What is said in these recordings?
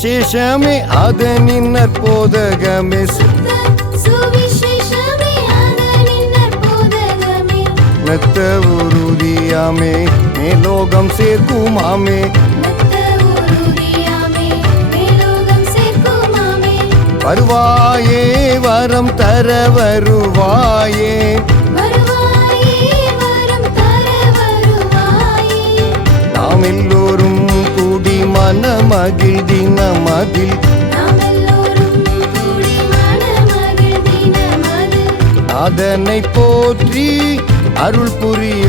சுவிசேஷமே அதனின் நற்போதகமே மெத்த உறுதியாமே மேலோகம் சேர்க்குமாமே வருவாயே வரம் தர வருவாயே நாம் எல்லோரும் கூடி மனமகிழ் தினமதில் அதனை போற்றி அருள் புரிய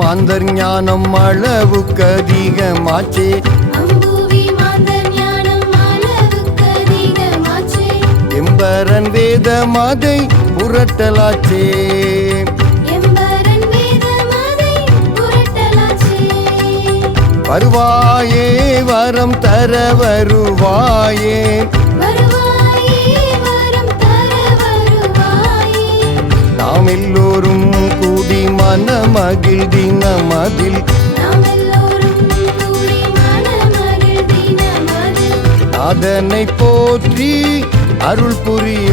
மாந்தர் ஞானம் அளவுக்கு அதிகமாச்சே எம்பரன் வேத மதை புரட்டலாச்சே வருவாயே வரம் தர வருவாயே நாம் எல்லோரும் கூடி மனமகிழ் தினமதில் அதனை போற்றி அருள் புரிய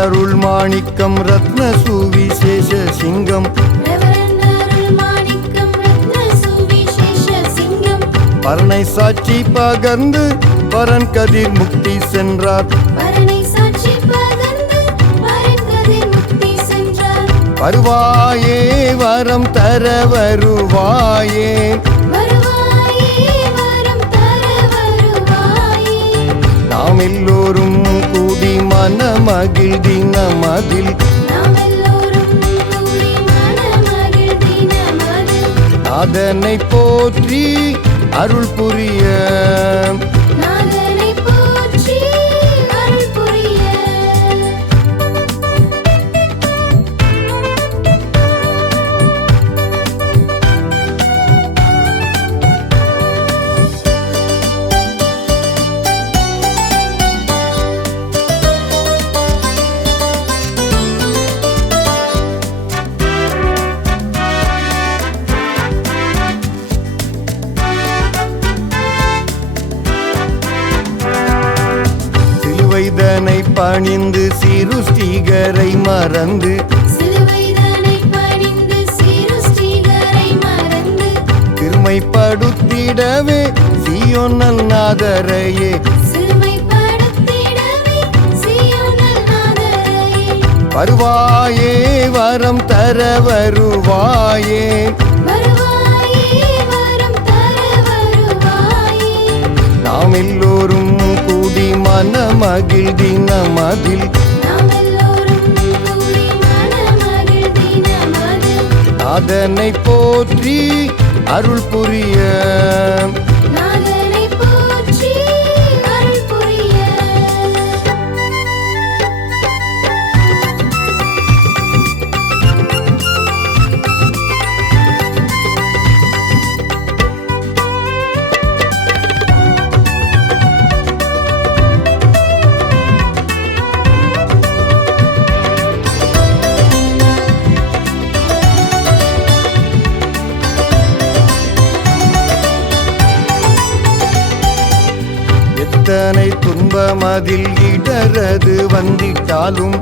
அருள் மாணிக்கம் ரத்ன சுவிசேஷ சிங்கம் பரனை சாட்சி பகர்ந்து பரன் கதிர் முக்தி சென்றார் வருவாயே வரம் தர வருவாயே நாம் எல்லோரும் கூடி மனமகிழ் தினமதில் அதனை போற்றி அருள் புரிய சிலுவைதனை பணிந்து சிருஷ்டிகரை மறந்து திருமைப்படுத்திடவே சீயோன் நாதரையே வருவாயே வரம் தர வருவாயே நாம் எல்லோரும் கூடி மனமகிழ் தினமதில் அதனை போற்றி அருள் புரிய எத்தனை துன்பமதில் இடரது வந்திட்டாலும்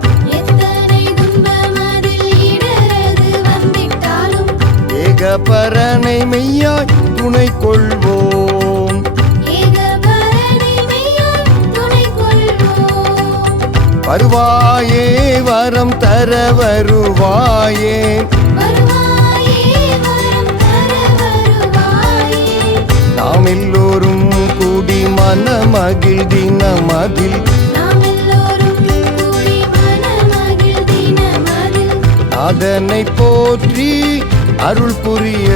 ஏகபரனை மெய்யாய் துணை கொள்வோம் வருவாயே வரம் தர வருவாயே நாம் எல்லோரும் கூடி மனமகிழ் தினமதில் நாதனை போற்றி அருள் புரிய